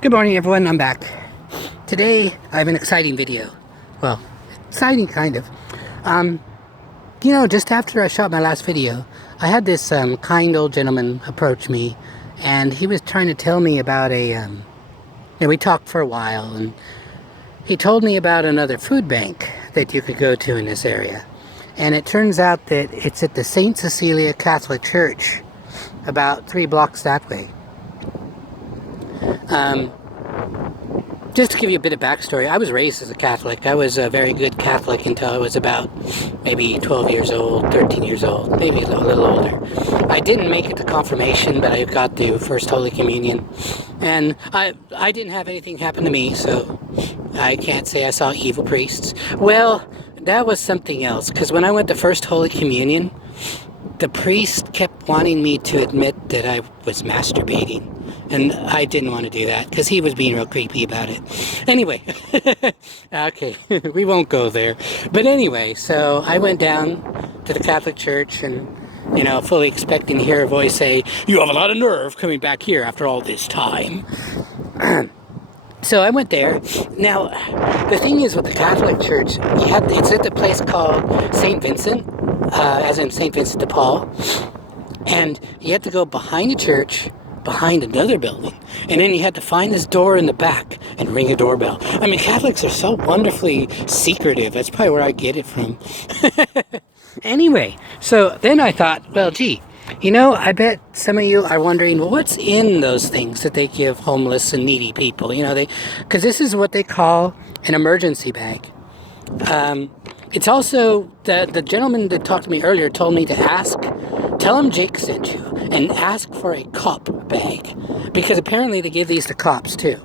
Good morning, everyone. I'm back. Today, I have an exciting video. Well, exciting kind of. Just after I shot my last video, I had this kind old gentleman approach me, and he was trying to tell me about we talked for a while, and he told me about another food bank that you could go to in this area. And it turns out that it's at the Cecilia Catholic Church, about 3 blocks that way. Just to give you a bit of backstory, I was raised as a Catholic. I was a very good Catholic until I was about maybe 12 years old, 13 years old, maybe a little older. I didn't make it to confirmation, but I got the First Holy Communion. And I didn't have anything happen to me, so I can't say I saw evil priests. Well, that was something else, because when I went to First Holy Communion, the priest kept wanting me to admit that I was masturbating. And I didn't want to do that because he was being real creepy about it. Anyway, okay, we won't go there. But anyway, so I went down to the Catholic Church and, fully expecting to hear a voice say, "You have a lot of nerve coming back here after all this time." So I went there. Now, the thing is with the Catholic Church, it's at the place called St. Vincent, as in St. Vincent de Paul. And you have to go behind the church, behind another building, and then you had to find this door in the back and ring a doorbell. I mean, Catholics are so wonderfully secretive. That's probably where I get it from. Anyway, so then I thought, well, gee, I bet some of you are wondering, well, what's in those things that they give homeless and needy people? Because this is what they call an emergency bag. It's also, the gentleman that talked to me earlier told me to tell him Jake sent you, and ask for a cop bag, because apparently they give these to cops too.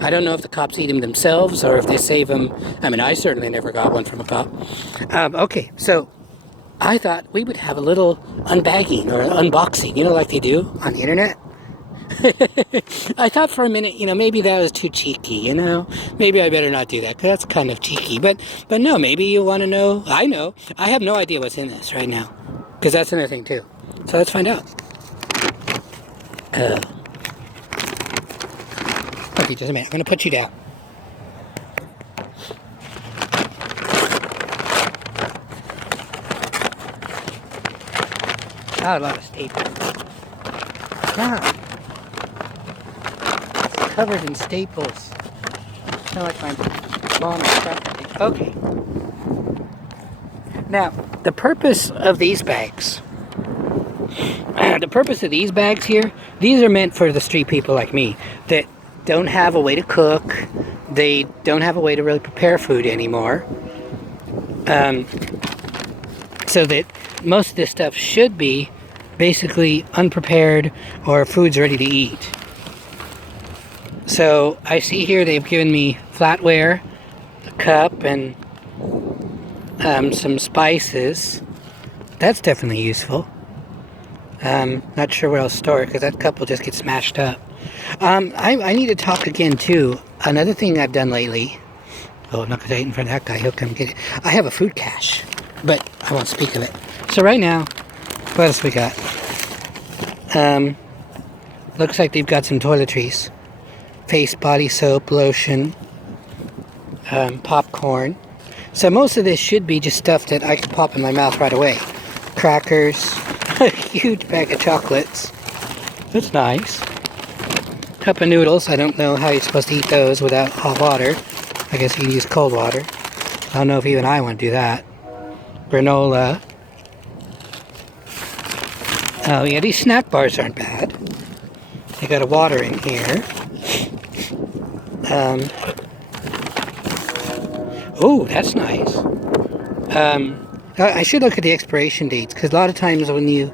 I don't know if the cops eat them themselves or if they save them. I mean, I certainly never got one from a cop. Okay, so I thought we would have a little unbagging or unboxing, like they do on the internet. I thought for a minute, maybe that was too cheeky, maybe I better not do that, because that's kind of cheeky, but no, maybe you want to know. I have no idea what's in this right now, because that's another thing too. So let's find out. Okay, just a minute. I'm going to put you down. Got a lot of staples. Yeah. It's covered in staples. Kind of like my mom's stuff. Okay. Now, the purpose of these bags. Here, these are meant for the street people like me that don't have a way to cook. They don't have a way to really prepare food anymore. So that most of this stuff should be basically unprepared or food's ready to eat. So I see here they've given me flatware, a cup, and some spices. That's definitely useful. Not sure where I'll store it because that cup will just get smashed up. I need to talk again too. Another thing I've done lately. Oh, I'm not going to eat in front of that guy. He'll come get it. I have a food cache, but I won't speak of it. So right now, what else we got? Looks like they've got some toiletries. Face, body soap, lotion, popcorn. So most of this should be just stuff that I could pop in my mouth right away. Crackers, a huge bag of chocolates. That's nice. Cup of noodles. I don't know how you're supposed to eat those without hot water. I guess you can use cold water. I don't know if even I want to do that. Granola. Oh yeah, these snack bars aren't bad. They got a water in here. Oh, that's nice. I should look at the expiration dates, because a lot of times when you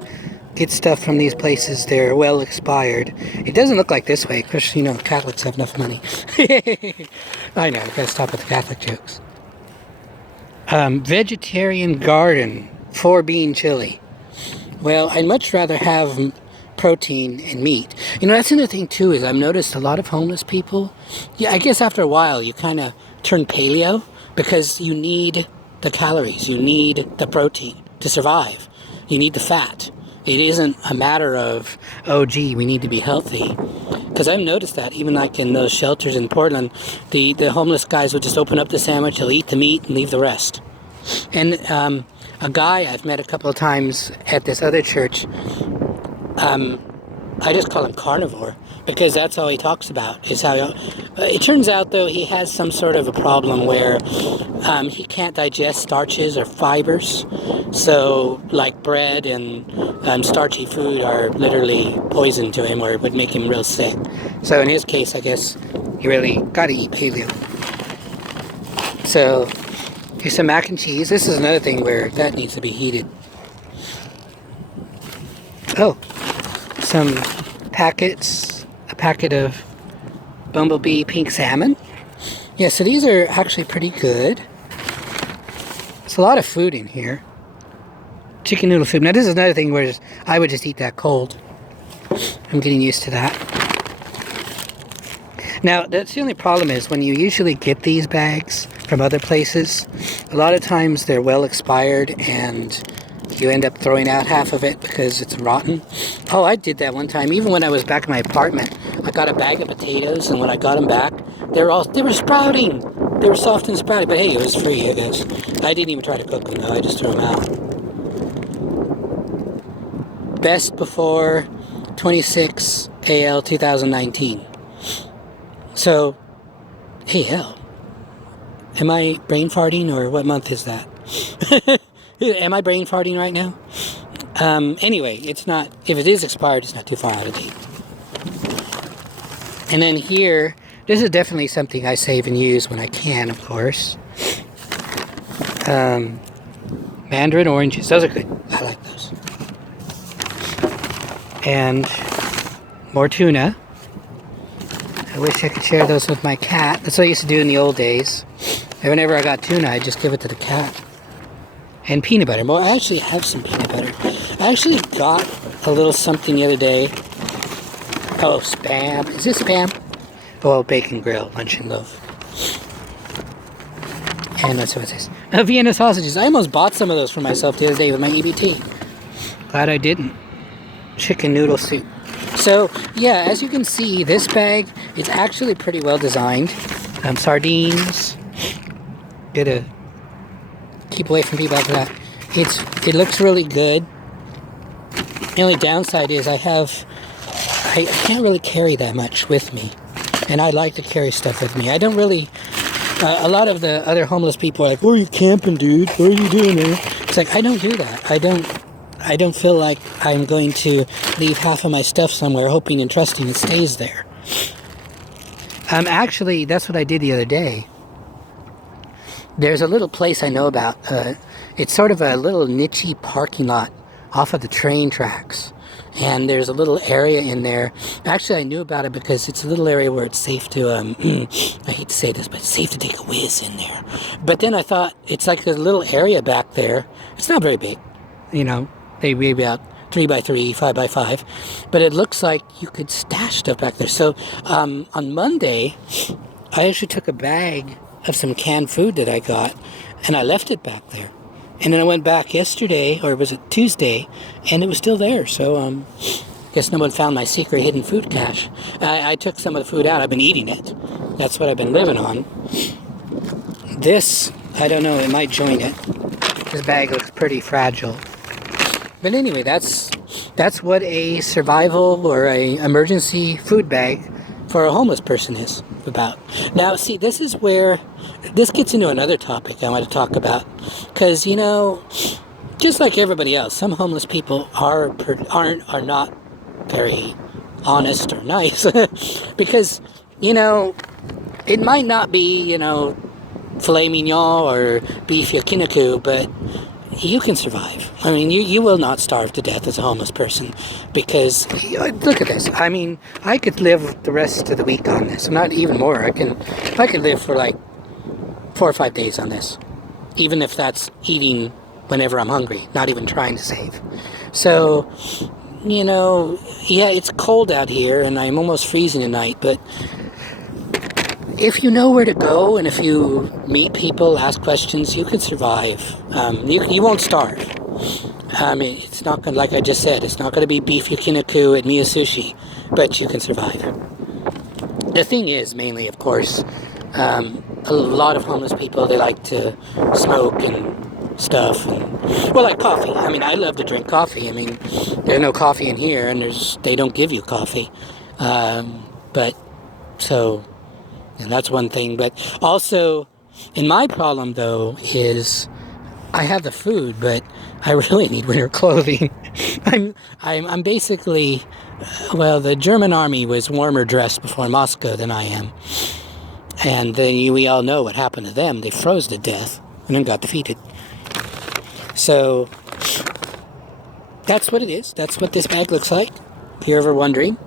get stuff from these places, they're well expired. It doesn't look like this way, because, Catholics have enough money. I know, I've got to stop with the Catholic jokes. Vegetarian garden, 4-bean chili. Well, I'd much rather have protein and meat. That's another thing too, is I've noticed a lot of homeless people, I guess after a while you kind of turn paleo, because you need the calories, you need the protein to survive, you need the fat. It isn't a matter of, oh gee, we need to be healthy. Because I've noticed that even like in those shelters in Portland, the homeless guys will just open up the sandwich, they'll eat the meat and leave the rest. And a guy I've met a couple of times at this other church, I just call him carnivore because that's all he talks about. Is how it turns out though he has some sort of a problem where he can't digest starches or fibers. So like bread and starchy food are literally poison to him, or it would make him real sick. So in his case, I guess you really got to eat paleo. So here's some mac and cheese. This is another thing where that needs to be heated. Oh. Some packets, a packet of Bumblebee pink salmon. Yeah, so these are actually pretty good. It's a lot of food in here. Chicken noodle soup. Now this is another thing where I would just eat that cold. I'm getting used to that. Now that's the only problem is when you usually get these bags from other places, a lot of times they're well expired and you end up throwing out half of it because it's rotten. Oh, I did that one time. Even when I was back in my apartment, I got a bag of potatoes, and when I got them back, they were sprouting. They were soft and sprouting, but hey, it was free, I guess. I didn't even try to cook them, though. I just threw them out. Best before 26 AL 2019. So, hey, hell. Am I brain farting, or what month is that? Am I brain farting right now? Anyway, it's not, if it is expired, it's not too far out of date. And then here, this is definitely something I save and use when I can, of course. Mandarin oranges, those are good. I like those. And more tuna. I wish I could share those with my cat. That's what I used to do in the old days. And whenever I got tuna, I'd just give it to the cat. And peanut butter. Well, I actually have some peanut butter. I actually got a little something the other day. Oh, Spam. Is this Spam? Oh, Bacon Grill, Lunch and Loaf. And what's this? Vienna sausages. I almost bought some of those for myself the other day with my EBT. Glad I didn't. Chicken noodle soup. So, yeah, as you can see, this bag is actually pretty well designed. Sardines. Gotta keep away from people after that. It looks really good. The only downside is I can't really carry that much with me, and I like to carry stuff with me. I don't really. A lot of the other homeless people are like, "Where are you camping, dude? What are you doing there?" It's like I don't do that. I don't feel like I'm going to leave half of my stuff somewhere, hoping and trusting it stays there. Actually, that's what I did the other day. There's a little place I know about. It's sort of a little niche-y parking lot off of the train tracks. And there's a little area in there. Actually, I knew about it because it's a little area where it's safe to, I hate to say this, but it's safe to take a whiz in there. But then I thought, it's like a little area back there. It's not very big, you know. Maybe about 3x3, 5x5. But it looks like you could stash stuff back there. So on Monday, I actually took a bag of some canned food that I got, and I left it back there. And then I went back yesterday, or was it Tuesday, and it was still there. So guess no one found my secret hidden food cache. I took some of the food out. I've been eating it. That's what I've been living on. This, I don't know, it might join it. This bag looks pretty fragile. But anyway, that's what a survival or a emergency food bag for a homeless person is about. Now, see, this is where this gets into another topic I want to talk about. Because, you know, just like everybody else, some homeless people are not very honest or nice. Because, you know, it might not be, you know, filet mignon or beef yakiniku, but you can survive. I mean, you will not starve to death as a homeless person, because look at this. I mean, I could live the rest of the week on this. Not even more. I could live for like 4 or 5 days on this, even if that's eating whenever I'm hungry, not even trying to save. So, you know, yeah, it's cold out here, and I'm almost freezing at night, but if you know where to go, and if you meet people, ask questions, you can survive. You won't starve. It's not going to, like I just said, it's not going to be beef yakiniku at Miya Sushi, but you can survive. The thing is, mainly, of course, a lot of homeless people, they like to smoke and stuff, and, well, like coffee. I mean, I love to drink coffee. I mean, there's no coffee in here, and they don't give you coffee. But, so, and that's one thing. But also, and my problem, though, is I have the food, but I really need winter clothing. I'm basically, well, the German army was warmer dressed before Moscow than I am. And we all know what happened to them. They froze to death and then got defeated. So that's what it is. That's what this bag looks like, if you're ever wondering.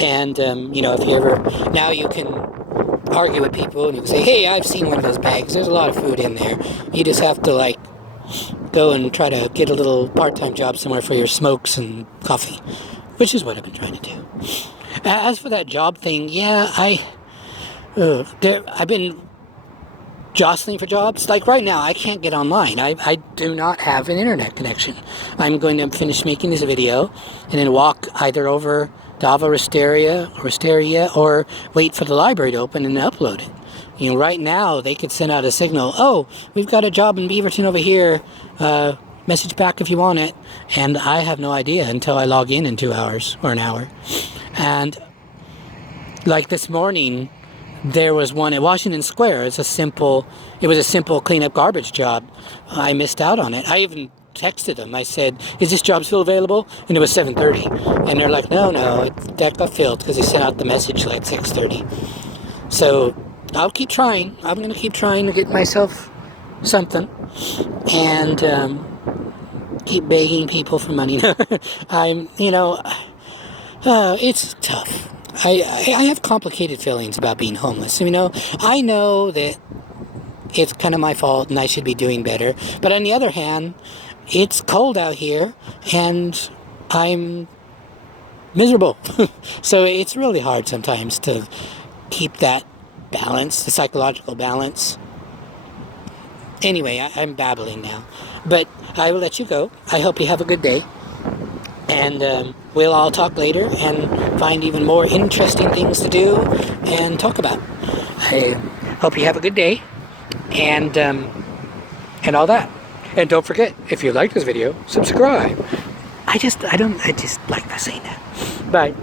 And, you know, if you ever, now you can argue with people and you can say, hey, I've seen one of those bags. There's a lot of food in there. You just have to, like, go and try to get a little part-time job somewhere for your smokes and coffee, which is what I've been trying to do. As for that job thing, yeah, I've been jostling for jobs. Like right now, I can't get online. I do not have an internet connection. I'm going to finish making this video and then walk either over to Ava Wisteria or wait for the library to open and upload it. You know, right now, they could send out a signal, oh, we've got a job in Beaverton over here, message back if you want it. And I have no idea until I log in 2 hours or an hour. And like this morning, there was one at Washington Square. It was a simple cleanup garbage job. I missed out on it. I even texted them. I said, is this job still available? And it was 7:30. And they're like, no, that got filled because they sent out the message like 6:30. So I'll keep trying. I'm going to keep trying to get myself something. And keep begging people for money. It's tough. I have complicated feelings about being homeless. You know, I know that it's kind of my fault and I should be doing better. But on the other hand, it's cold out here and I'm miserable. So it's really hard sometimes to keep that balance, the psychological balance. Anyway, I'm babbling now. But I will let you go. I hope you have a good day. And we'll all talk later and find even more interesting things to do and talk about. I hope you have a good day and all that. And don't forget, if you like this video, subscribe. I just like to say that. Bye.